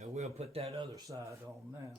And we'll put that other side on now.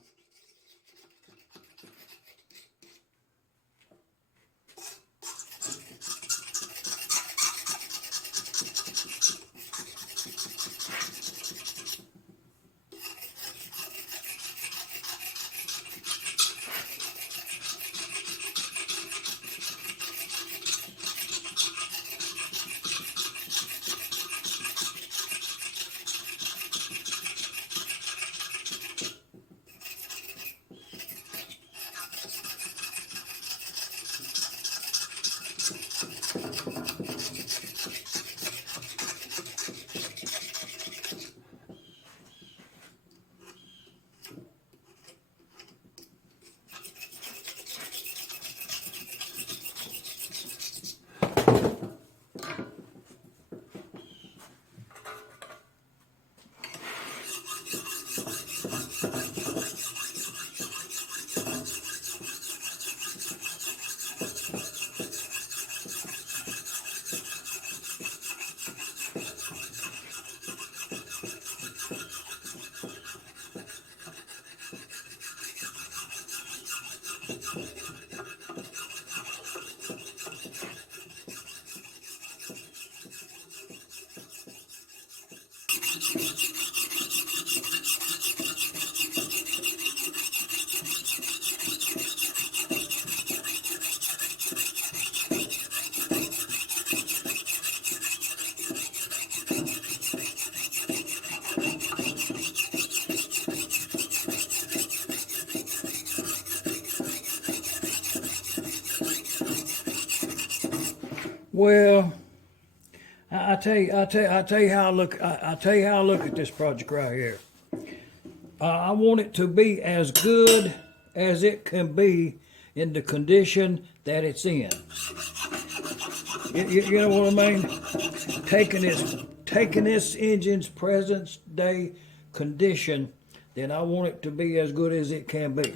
Well, I tell you how I look. I tell you how I look at this project right here. I want it to be as good as it can be in the condition that it's in. You know what I mean? Taking this engine's present day condition, then I want it to be as good as it can be.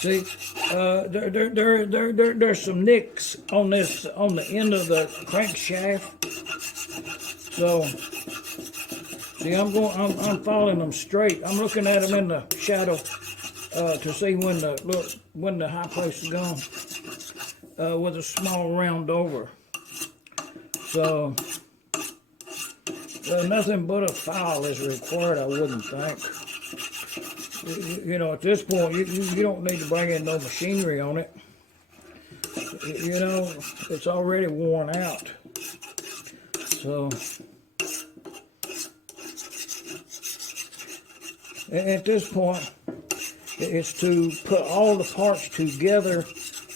See, there's some nicks on this, on the end of the crankshaft. So, see, I'm following them straight. I'm looking at them in the shadow to see when the high place is gone with a small round over. So, nothing but a file is required, I wouldn't think. You know, at this point, you don't need to bring in no machinery on it. You know, it's already worn out. So, at this point, It's to put all the parts together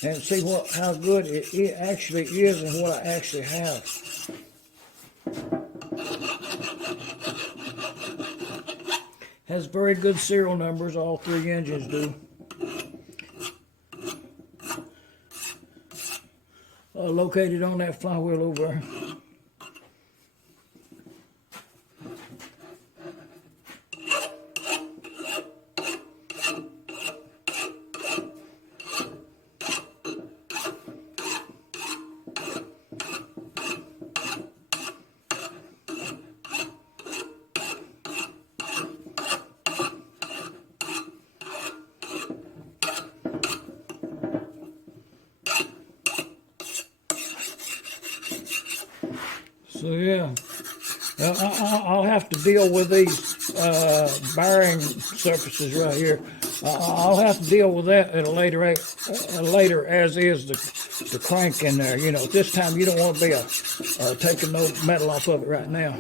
and see how good it actually is and what I actually have. Has very good serial numbers, all 3 engines do. Located on that flywheel over there. So yeah, I'll have to deal with these bearing surfaces right here. I'll have to deal with that at a later, as is the crank in there. You know, this time you don't want to be taking no metal off of it right now.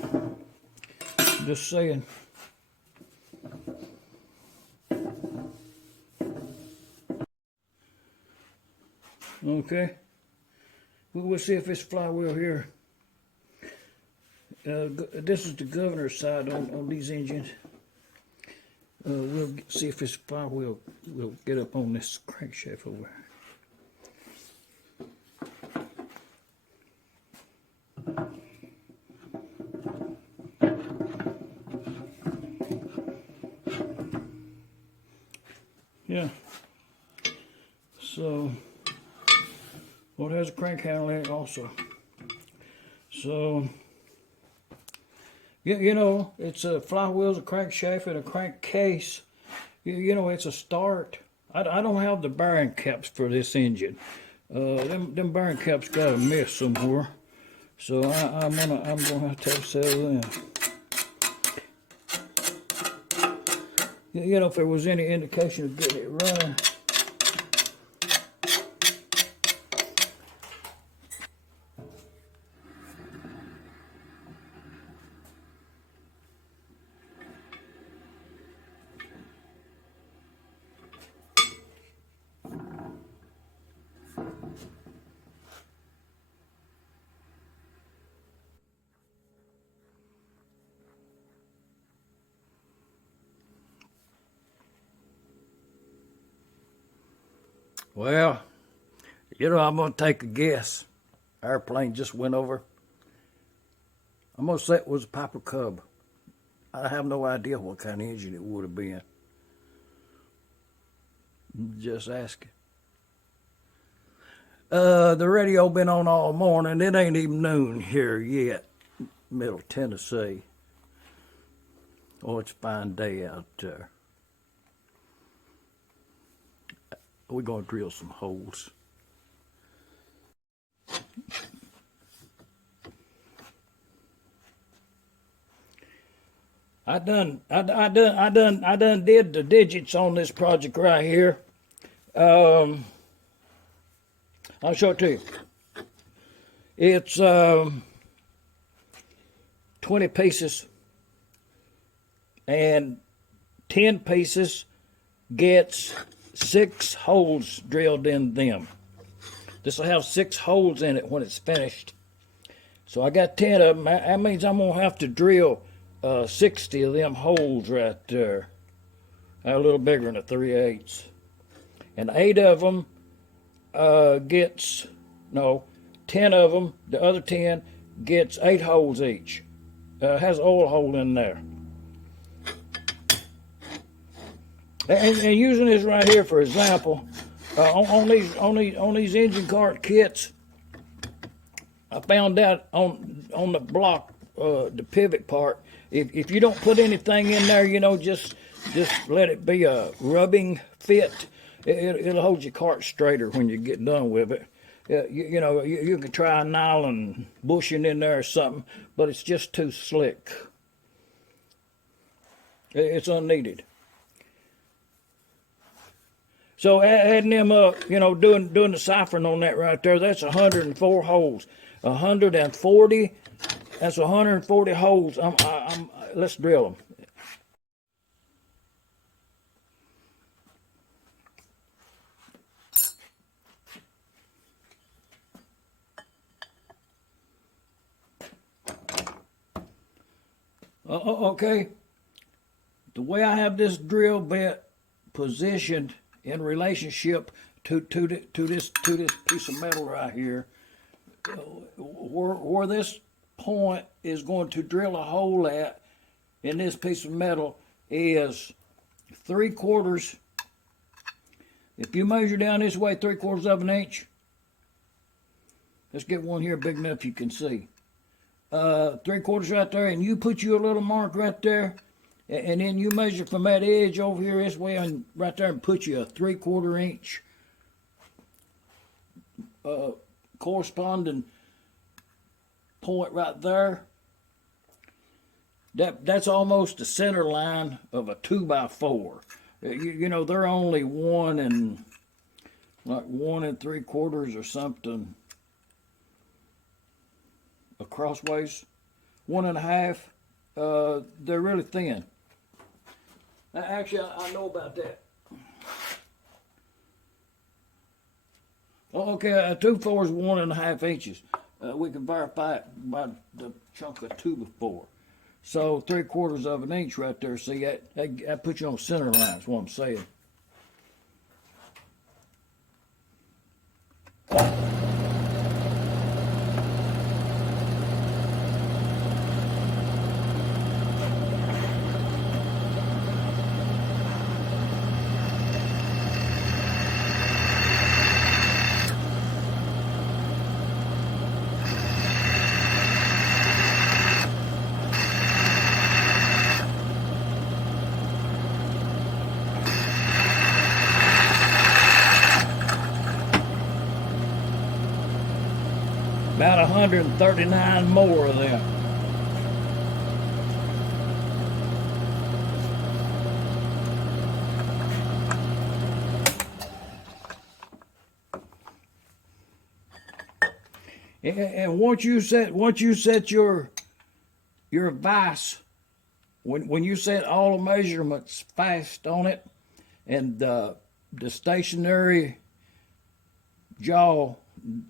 Just saying. Okay, we'll see if this flywheel here. This is the governor's side on these engines. We'll see if this flywheel will get up on this crankshaft over here. Yeah. So, well, it has a crank handle in it also. So, you know, it's a flywheel's a crankshaft and a crankcase. You know, it's a start. I don't have the bearing caps for this engine. Them bearing caps got a miss somewhere. So I'm gonna have to sell them. You know, if there was any indication of getting it running. Well, you know, I'm going to take a guess. Airplane just went over. I'm going to say it was a Piper Cub. I have no idea what kind of engine it would have been. Just asking. The radio been on all morning. It ain't even noon here yet. Middle Tennessee. Oh, it's a fine day out there. We're going to drill some holes. I done did the digits on this project right here. I'll show it to you. It's 20 pieces, and 10 pieces gets 6 holes drilled in them. This will have 6 holes in it when it's finished. So I got 10 of them. That means I'm gonna have to drill 60 of them holes right there. A little bigger than a 3/8. And 8 of them 10 of them, the other 10 gets 8 holes each. Has an oil hole in there. And using this right here for example, on these engine cart kits, I found out on the block, the pivot part, if you don't put anything in there, you know, just let it be a rubbing fit, it'll hold your cart straighter when you get done with it. You know, you can try a nylon bushing in there or something, but it's just too slick. It's unneeded. So adding them up, you know, doing the ciphering on that right there, that's 104 holes. 140, that's 140 holes. Let's drill them. Okay, the way I have this drill bit positioned in relationship to this piece of metal right here, where this point is going to drill a hole at in this piece of metal is 3/4. If you measure down this way 3/4 of an inch, let's get one here big enough you can see. 3/4 right there, and you put you a little mark right there, and then you measure from that edge over here this way and right there and put you a 3/4 inch corresponding point right there. That's almost the center line of a 2x4. You know, they're only 1 3/4 or something crossways, 1.5. They're really thin. Actually, I know about that. Okay, a 2x4 is 1.5 inches. We can verify it by the chunk of 2x4. So 3/4 of an inch right there. See, that puts you on center line, is what I'm saying. About 139 more of them. And once you set your vise, when you set all the measurements fast on it, and the stationary jaw,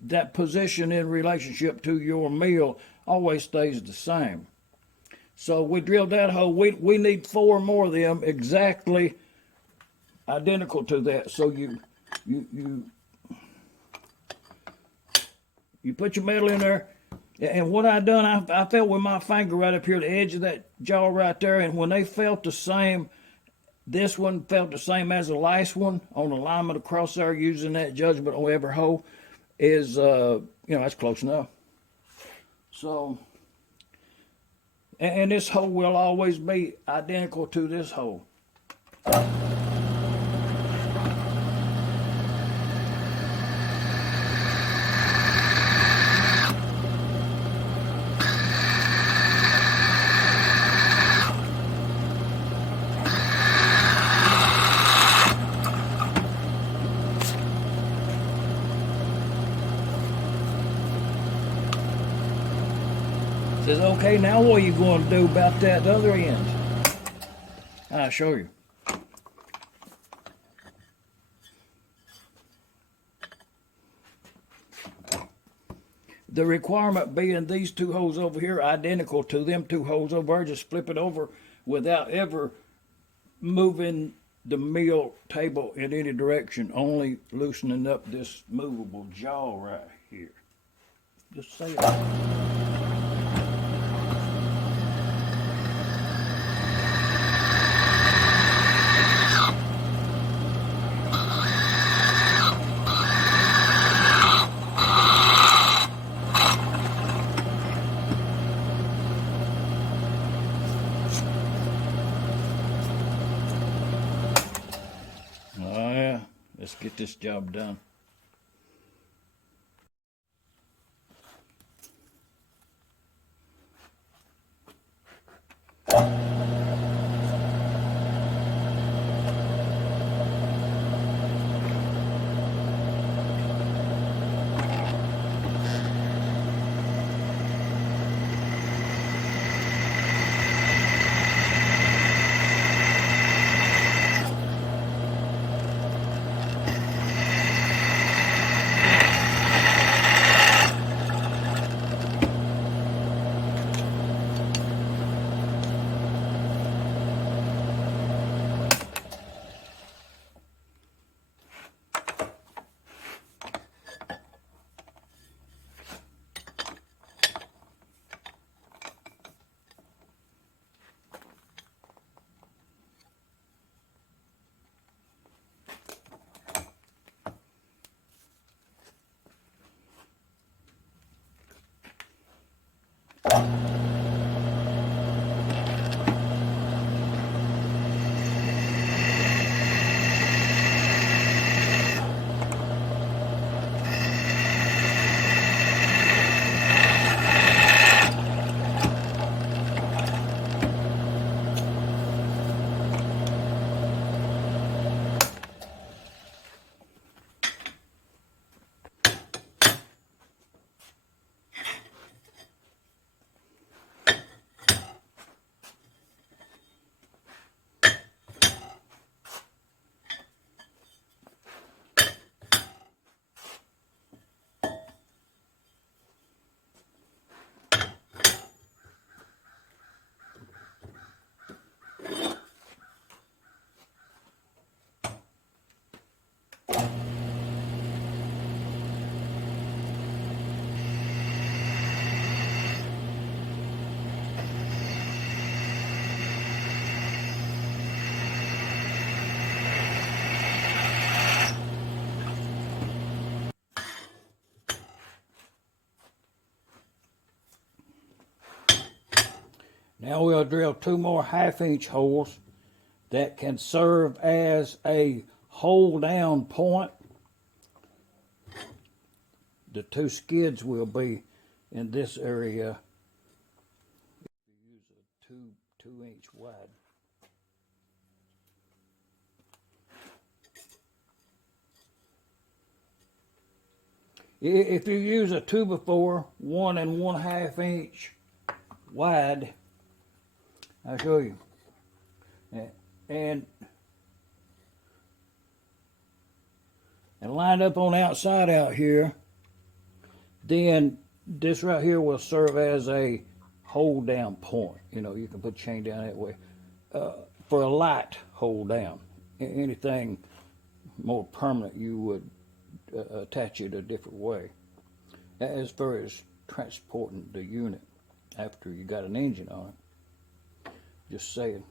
that position in relationship to your mill always stays the same. So we drilled that hole. We need 4 more of them exactly identical to that. So you put your metal in there, and what I done, I felt with my finger right up here, the edge of that jaw right there, and when they felt the same, this one felt the same as the last one on the alignment across there, using that judgment on every hole, is, that's close enough. So, and this hole will always be identical to this hole. Says, okay, now what are you going to do about that other end? I'll show you. The requirement being these 2 holes over here identical to them 2 holes over there. Just flip it over without ever moving the mill table in any direction, only loosening up this movable jaw right here. Just say it. Let's get this job done. Now we'll drill 2 more 1/2-inch holes that can serve as a hold down point. The 2 skids will be in this area. If you use a 2-inch wide. If you use a 2x4, 1 1/2 inch wide, I'll show you. And lined up on the outside out here, then this right here will serve as a hold down point. You know, you can put chain down that way for a light hold down. Anything more permanent, you would attach it a different way. As far as transporting the unit after you got an engine on it, just saying.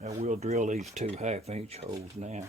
Now we'll drill these 2 1/2-inch holes now.